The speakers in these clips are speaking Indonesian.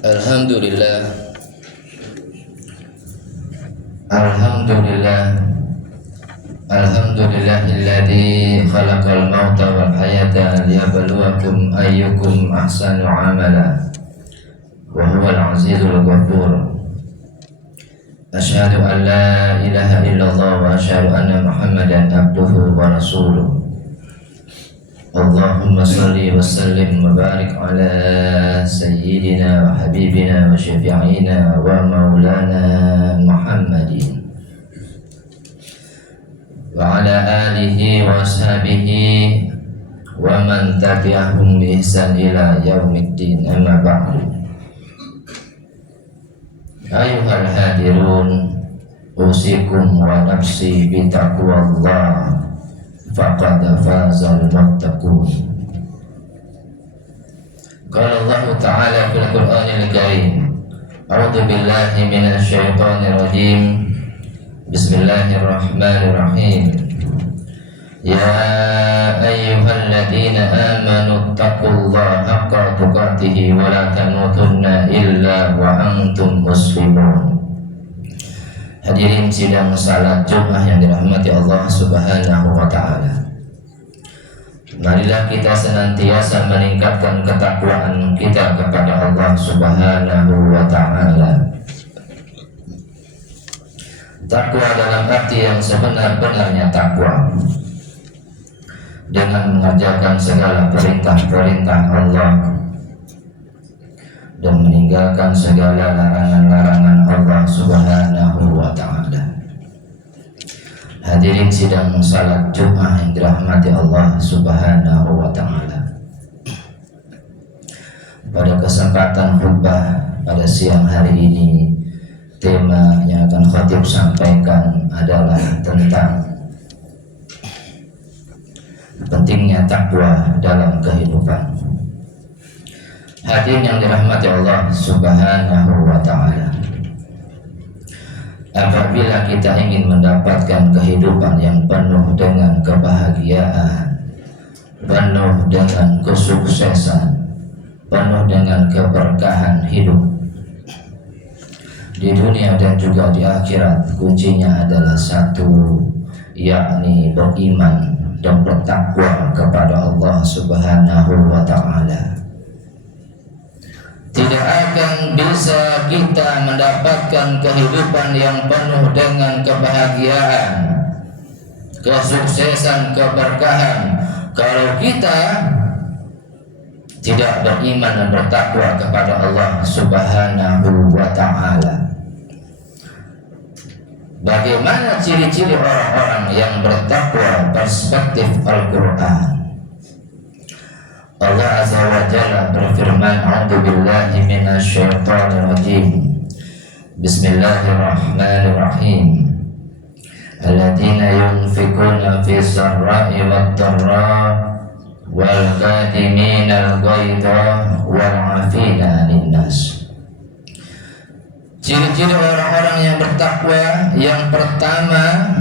Alhamdulillah. Alhamdulillah. Alhamdulillahilladzi khalaqal mauta wal hayata liyabluwakum ayyukum ahsanu amala wa huwal azizul ghafur. Asyhadu an la ilaha illallah wa asyhadu anna Muhammadan abduhu wa rasuluh. Allahumma salli wa sallim wa barik ala sayyidina wa habibina wa syafi'ina wa maulana Muhammadin wa ala alihi wa ashabihi wa man tabi'ahum bi ihsan ila yaumiddin, amma ba'du. Ayuhal hadirun, usikum wa nafsi bi taqwallah faqad fazal muttaqun. Qala Allah Ta'ala fil Qur'anil Karim, a'udzu billahi minasy syaithanir rajim. Bismillahirrahmanirrahim. Ya ayyuhalladzina amanu taqullaha haqqa tuqatih wa la tamutunna illa wa antum muslimun. Hadirin sidang salat Jumat yang dirahmati Allah Subhanahu wa taala. Marilah kita senantiasa meningkatkan ketakwaan kita kepada Allah Subhanahu wa taala. Takwa dalam arti yang sebenar-benarnya takwa, dengan mengerjakan segala perintah-perintah Allah dan meninggalkan segala larangan-larangan Allah Subhanahu wa ta'ala. Hadirin sidang salat Jumat yang dirahmati Allah Subhanahu wa ta'ala. Pada kesempatan khutbah pada siang hari ini, tema yang akan khatib sampaikan adalah tentang pentingnya takwa dalam kehidupan. Hadirin yang dirahmati Allah Subhanahu wa ta'ala, apabila kita ingin mendapatkan kehidupan yang penuh dengan kebahagiaan, penuh dengan kesuksesan, penuh dengan keberkahan hidup di dunia dan juga di akhirat, kuncinya adalah satu, yakni beriman dan bertakwa kepada Allah Subhanahu wa ta'ala. Tidak akan bisa kita mendapatkan kehidupan yang penuh dengan kebahagiaan, kesuksesan, keberkahan kalau kita tidak beriman dan bertakwa kepada Allah Subhanahu wa ta'ala. Bagaimana ciri-ciri orang-orang yang bertakwa perspektif Al-Quran? Allah Azza wa Jalla berfirman, a'udzu billahi minasy syaithanir rajim. Bismillahirrahmanirrahim. Alladzina yunfikuna fis sarra'i wad dharra wal kadhiminal ghaidha wal 'afina 'anil nas. Ciri-ciri orang-orang yang bertakwa yang pertama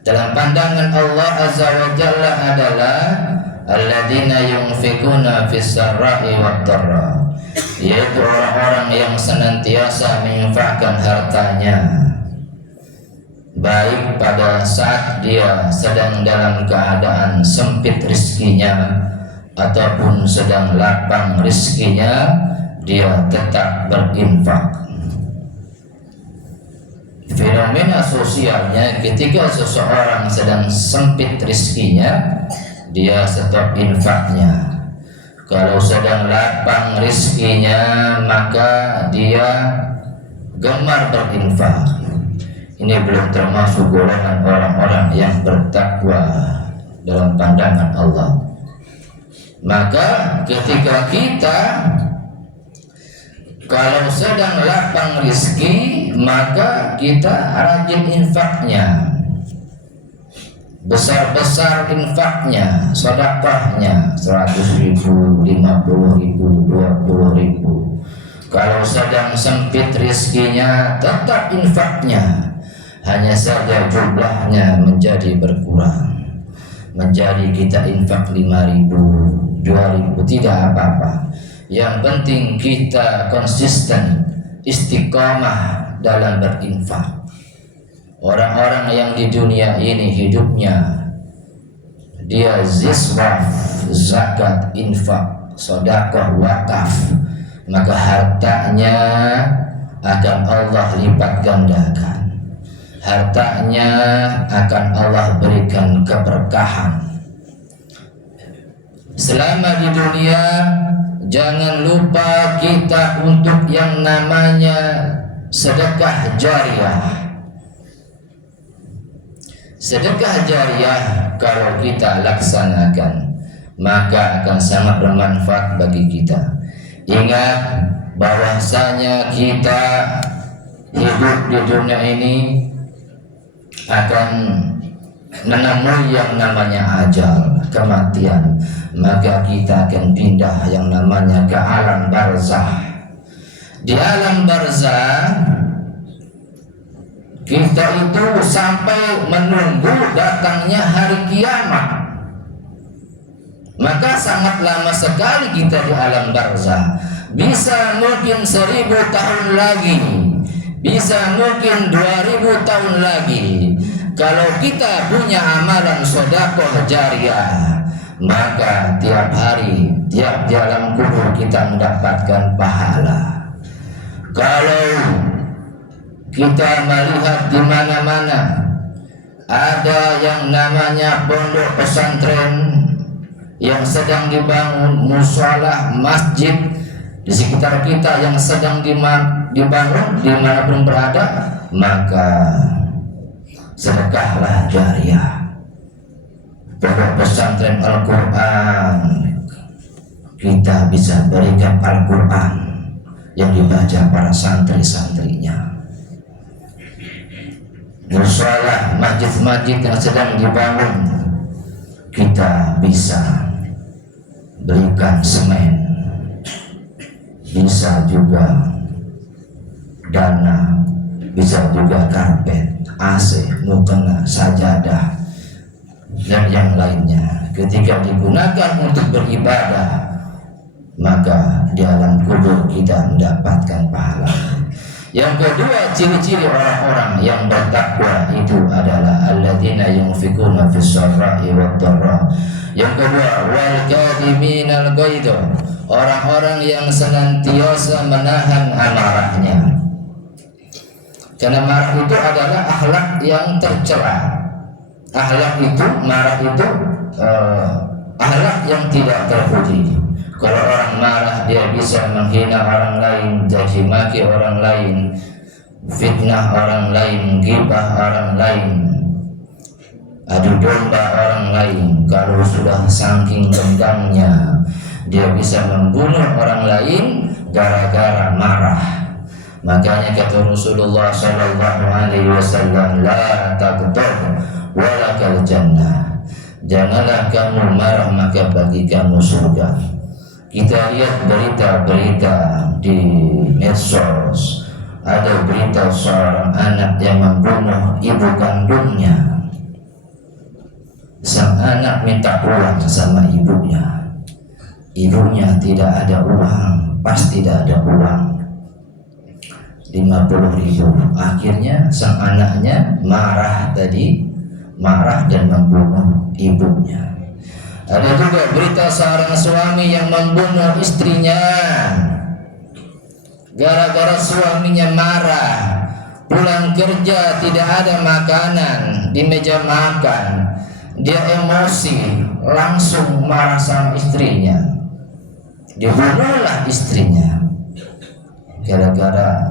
dalam pandangan Allah Azza wa Jalla adalah alladzina yunfikuna fis sarra'i wad dharra, yaitu orang-orang yang senantiasa menginfakkan hartanya, baik pada saat dia sedang dalam keadaan sempit rizkinya ataupun sedang lapang rizkinya, dia tetap berinfak. Fenomena sosialnya ketika seseorang sedang sempit rizkinya, dia stop infaknya. Kalau sedang lapang rizkinya, maka dia gemar berinfak. Ini belum termasuk golongan orang-orang yang bertakwa dalam pandangan Allah. Maka ketika kita kalau sedang lapang rizki, maka kita rajin infaknya, besar-besar infaknya, sedekahnya 100.000, 50.000, 20.000. Kalau sedang sempit rizkinya, tetap infaknya, hanya saja jumlahnya menjadi berkurang. Menjadi kita infak 5.000, 2.000, tidak apa-apa. Yang penting kita konsisten, istiqamah dalam berinfak. Orang-orang yang di dunia ini hidupnya dia zisraf, zakat, infak, sedekah, wakaf, maka hartanya akan Allah lipat gandakan. Hartanya akan Allah berikan keberkahan. Selama di dunia, jangan lupa kita untuk yang namanya sedekah jariah. Sedekah jariah kalau kita laksanakan, maka akan sangat bermanfaat bagi kita. Ingat bahwasanya kita hidup di dunia ini akan menemui yang namanya ajal, kematian. Maka kita akan pindah yang namanya ke alam barzah. Di alam barzah kita itu sampai menunggu datangnya hari kiamat. Maka sangat lama sekali kita di alam barzah. Bisa mungkin 1000 tahun lagi, bisa mungkin 2000 tahun lagi. Kalau kita punya amalan sedekah jariah, maka tiap hari, tiap di alam kubur kita mendapatkan pahala. Kalau kita melihat di mana-mana ada yang namanya pondok pesantren yang sedang dibangun, mushola, masjid di sekitar kita yang sedang dibangun dimanapun berada, maka sedekahlah jariah. Pondok pesantren Al-Quran, kita bisa berikan Al-Quran yang dibaca para santri-santrinya. Mushola, masjid-masjid yang sedang dibangun, kita bisa berikan semen, bisa juga dana, bisa juga karpet, AC, mukena, sajadah, dan yang lainnya. Ketika digunakan untuk beribadah, maka di alam kubur kita mendapatkan pahala. Yang kedua, ciri-ciri orang-orang yang bertakwa itu adalah alladzina yunfikuna fis sarra'i wad dharra. Yang kedua, wal kadhiminal ghaidha, orang-orang yang senantiasa menahan amarahnya. Karena marah itu adalah akhlak yang tercela. Akhlak itu, marah itu akhlak yang tidak terpuji. Kalau orang marah, dia bisa menghina orang lain, caci maki orang lain, fitnah orang lain, ghibah orang lain, adu domba orang lain. Kalau sudah saking dendamnya, dia bisa membunuh orang lain gara-gara marah. Makanya kata Rasulullah SAW, la taghdab walakal jannah. Janganlah kamu marah, maka bagi kamu surga. Kita lihat berita-berita di medsos, ada berita seorang anak yang membunuh ibu kandungnya. Sang anak minta uang sama ibunya. Ibunya tidak ada uang, pasti tidak ada uang, 50.000. Akhirnya sang anaknya marah dan membunuh ibunya. Ada juga berita seorang suami yang membunuh istrinya gara-gara suaminya marah. Pulang kerja tidak ada makanan di meja makan, dia emosi, langsung marah sama istrinya. Dibunuhlah istrinya gara-gara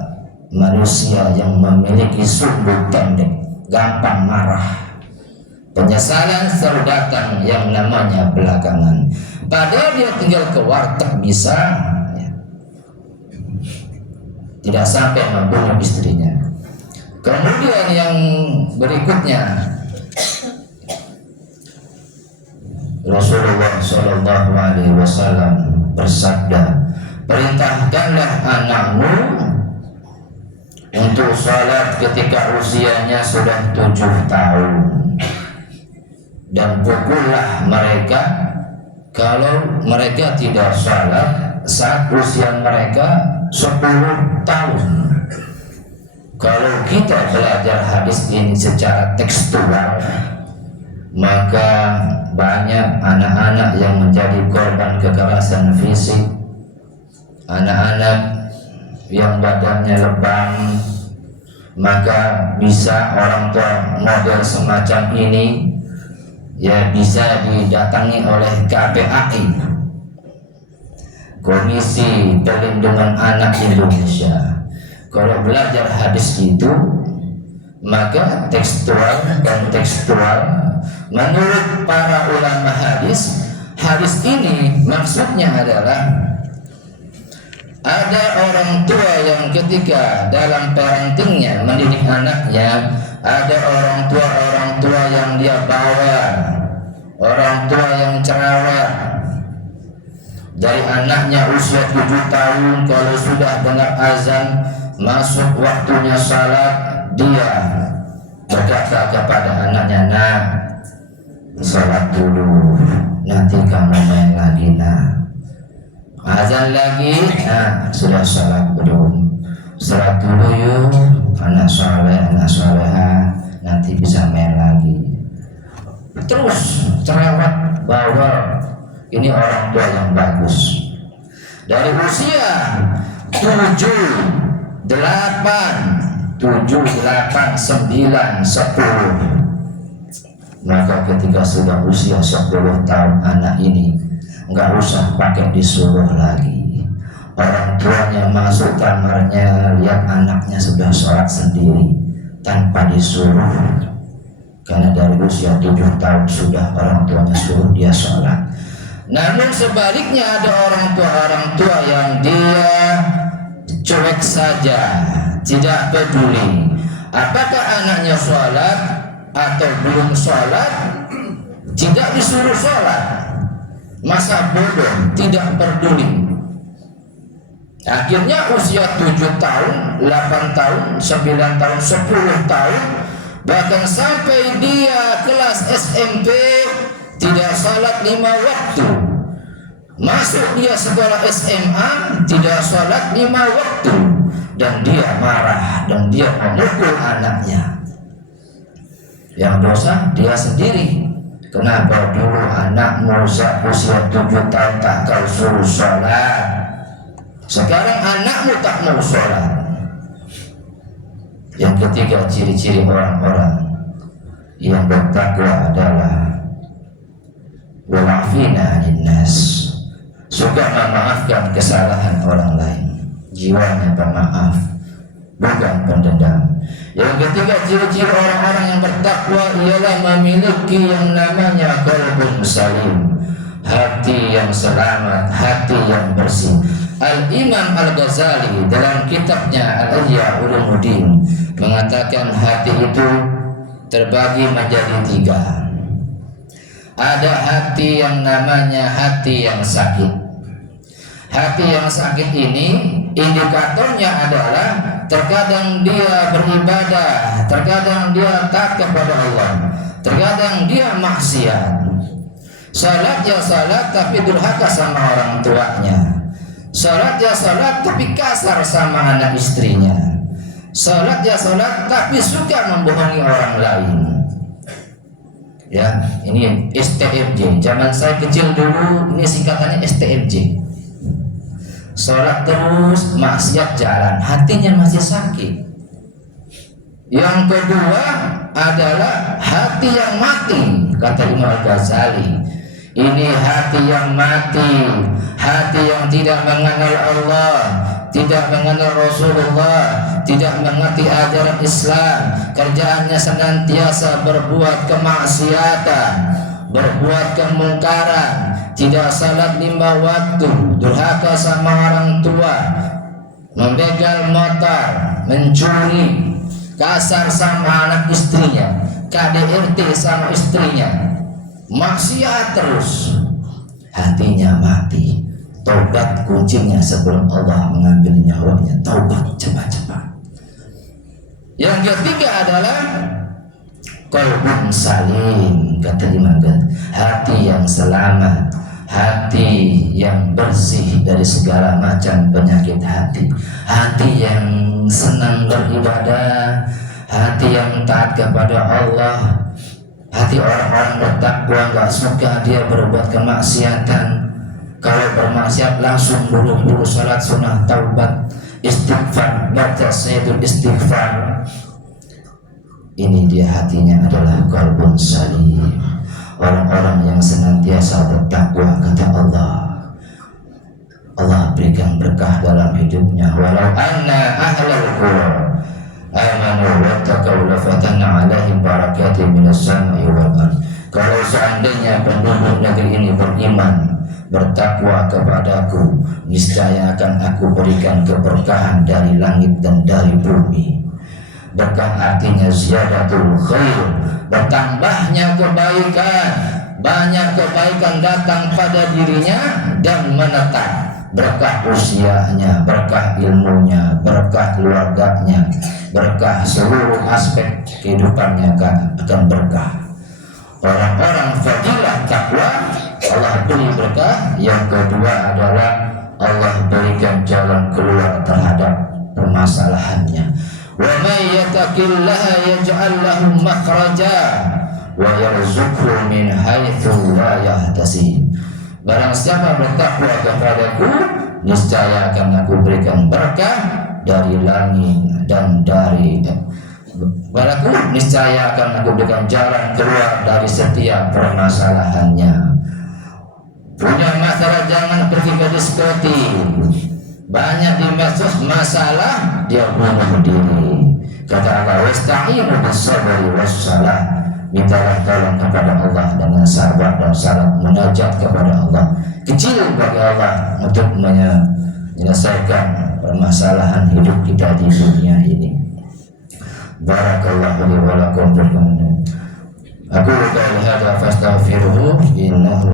manusia yang memiliki sumbu pendek, gampang marah. Penyesalan selalu datang yang namanya belakangan. Padahal dia tinggal ke warteg bisa, ya, tidak sampai membunuh istrinya. Kemudian yang berikutnya, Rasulullah SAW bersabda, perintahkanlah anakmu untuk sholat ketika usianya sudah 7 tahun. Dan pukullah mereka kalau mereka tidak sholat saat usia mereka 10 tahun. Kalau kita belajar hadis ini secara tekstual, maka banyak anak-anak yang menjadi korban kekerasan fisik, anak-anak yang badannya lebam, maka bisa orang tua model semacam ini ya bisa didatangi oleh KPAI, Komisi Perlindungan Anak Indonesia. Kalau belajar hadis itu, maka tekstual dan tekstual menurut para ulama hadis, hadis ini maksudnya adalah ada orang tua yang ketika dalam parentingnya mendidik anaknya, ada orang tua yang dia bawa, orang tua yang cerewet. Dari anaknya usia 7 tahun, kalau sudah dengar azan masuk waktunya salat, dia berkata kepada anaknya, "Nak, salat dulu, nanti kamu main lagi, nak." Azan lagi, nah sudah salat belum? Salat dulu yuk, anak soleh, anak soleha, nanti bisa main lagi. Terus cerewet, bawel. Ini orang tua yang bagus. Dari usia 7, 8, 9, 10, maka ketika sudah usia 10 tahun anak ini nggak usah pakai disuruh lagi. Orang tuanya masuk kamarnya, lihat anaknya sudah sholat sendiri tanpa disuruh. Karena dari usia 7 tahun sudah orang tuanya suruh dia sholat. Namun sebaliknya ada orang tua yang dia cuek saja, tidak peduli apakah anaknya sholat atau belum sholat, tidak disuruh sholat, masa bodoh, tidak peduli. Akhirnya usia 7 tahun, 8 tahun, 9 tahun, 10 tahun, bahkan sampai dia kelas SMP tidak salat 5 waktu. Masuk dia sekolah SMA tidak salat 5 waktu, dan dia marah dan dia memukul anaknya. Yang dosa dia sendiri. Kenapa dulu anakmu usia 7 tahun tak kau suruh salat? Sekarang anakmu tak mau salat. Yang ketiga, ciri-ciri orang-orang yang bertakwa adalah wa'afina 'anil nas, suka memaafkan kesalahan orang lain, jiwanya pemaaf, bukan pendendam. Yang ketiga, ciri-ciri orang-orang yang bertakwa ialah memiliki yang namanya qalbun salim, hati yang selamat, hati yang bersih. Al-Imam Al-Ghazali dalam kitabnya Al-Ihya Ulumuddin mengatakan hati itu terbagi menjadi 3. Ada hati yang namanya hati yang sakit. Hati yang sakit ini indikatornya adalah terkadang dia beribadah, terkadang dia taat kepada Allah, terkadang dia maksiat. Salat ya salat tapi durhaka sama orang tuanya. Salat ya salat tapi kasar sama anak istrinya. Salat ya salat tapi suka membohongi orang lain. Ya, ini STMJ. Zaman saya kecil dulu ini singkatannya STMJ. Salat terus, maksiat jalan, hatinya masih sakit. Yang kedua adalah hati yang mati, kata Imam Al-Ghazali. Ini hati yang mati, hati yang tidak mengenal Allah, tidak mengenal Rasulullah, tidak mengerti ajaran Islam, kerjaannya senantiasa berbuat kemaksiatan, berbuat kemungkaran, tidak salat 5 waktu, durhaka sama orang tua, membegal motor, mencuri, kasar sama anak istrinya, KDRT sama istrinya, maksiat terus, hatinya mati. Taubat kuncinya sebelum Allah mengambil nyawanya. Taubat cepat-cepat. Yang ketiga adalah qalbun salim, kata Imam Ghazali, hati yang selamat, hati yang bersih dari segala macam penyakit hati, hati yang senang beribadah, hati yang taat kepada Allah, hati orang-orang bertakwa, gak suka dia berbuat kemaksiatan. Kalau bermaksiat langsung buru-buru salat sunnah, taubat, istighfar, baca sayyidul istighfar. Ini dia hatinya adalah qalbun salim, orang-orang yang senantiasa bertakwa kata Allah. Allah berikan berkah dalam hidupnya. Walau anna ahlal qura amanu wattaqaw lafatana alaihim barakatin minas samai wal ardh. Kalau seandainya penduduk negeri ini beriman, bertakwa kepadaku, niscaya akan aku berikan keberkahan dari langit dan dari bumi. Berkah artinya ziyadatul khair, bertambahnya kebaikan, banyak kebaikan datang pada dirinya dan menetap. Berkah usianya, berkah ilmunya, berkah keluarganya, berkah seluruh aspek kehidupannya akan berkah. Orang-orang fadilah takwa Allah beri berkah. Yang kedua adalah Allah berikan jalan keluar terhadap permasalahannya. Wa may yattaqillaha yaj'al lahu makhraja wa yarzuqhu min haitsu la yahtasib. Barang siapa bertakwa kepadaku, niscaya akan aku berikan berkah dari langit dan dari Baraku, niscaya akan aku berikan jalan keluar dari setiap permasalahannya. Punya masalah jangan pergi ke diskotik. Banyak di medsos masalah, dia bunuh diri. Kata Allah, wasta'inu bis-sabri was-salah. Mintalah tolong kepada Allah dengan sabar dan salat, munajat kepada Allah. Kecil bagi Allah untuk menyelesaikan permasalahan hidup kita di dunia ini. Barakallahu li wa lakum. Aku qala hadza fastaghfiruhu innahu